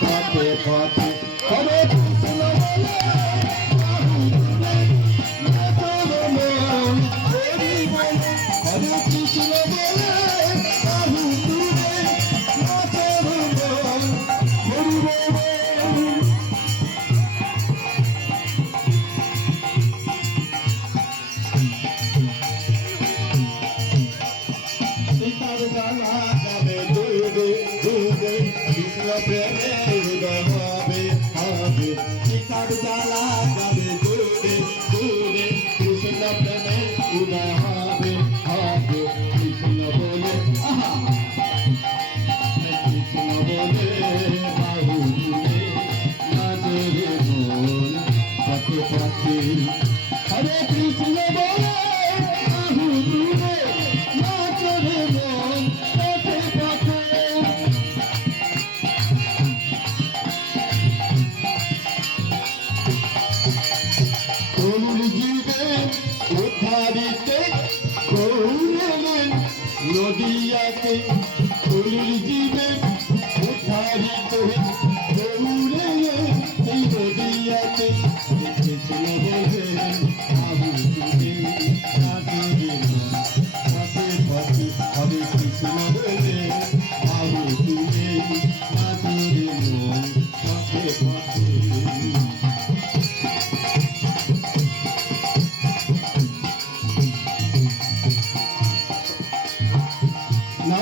পথে পথে কৃষ্ণ উদ্ধারিতে গৌরলেন নদিয়াতে গৌর জীবে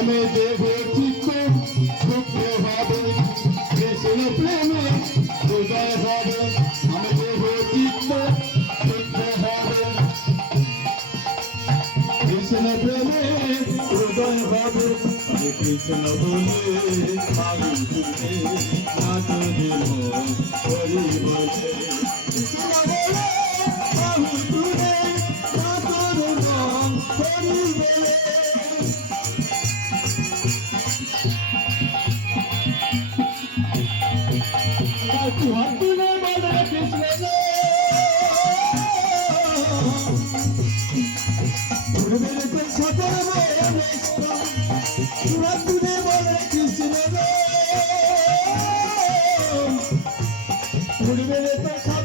নামে দেব চিত্ত শুক্র হবে, কৃষ্ণ প্রেমে হৃদয় হবে। নামে দেব চিত্ত শুক্র হবে। কৃষ্ণ প্রেমে বলে বাবু তুলে নাচ হরি বলে Put it in the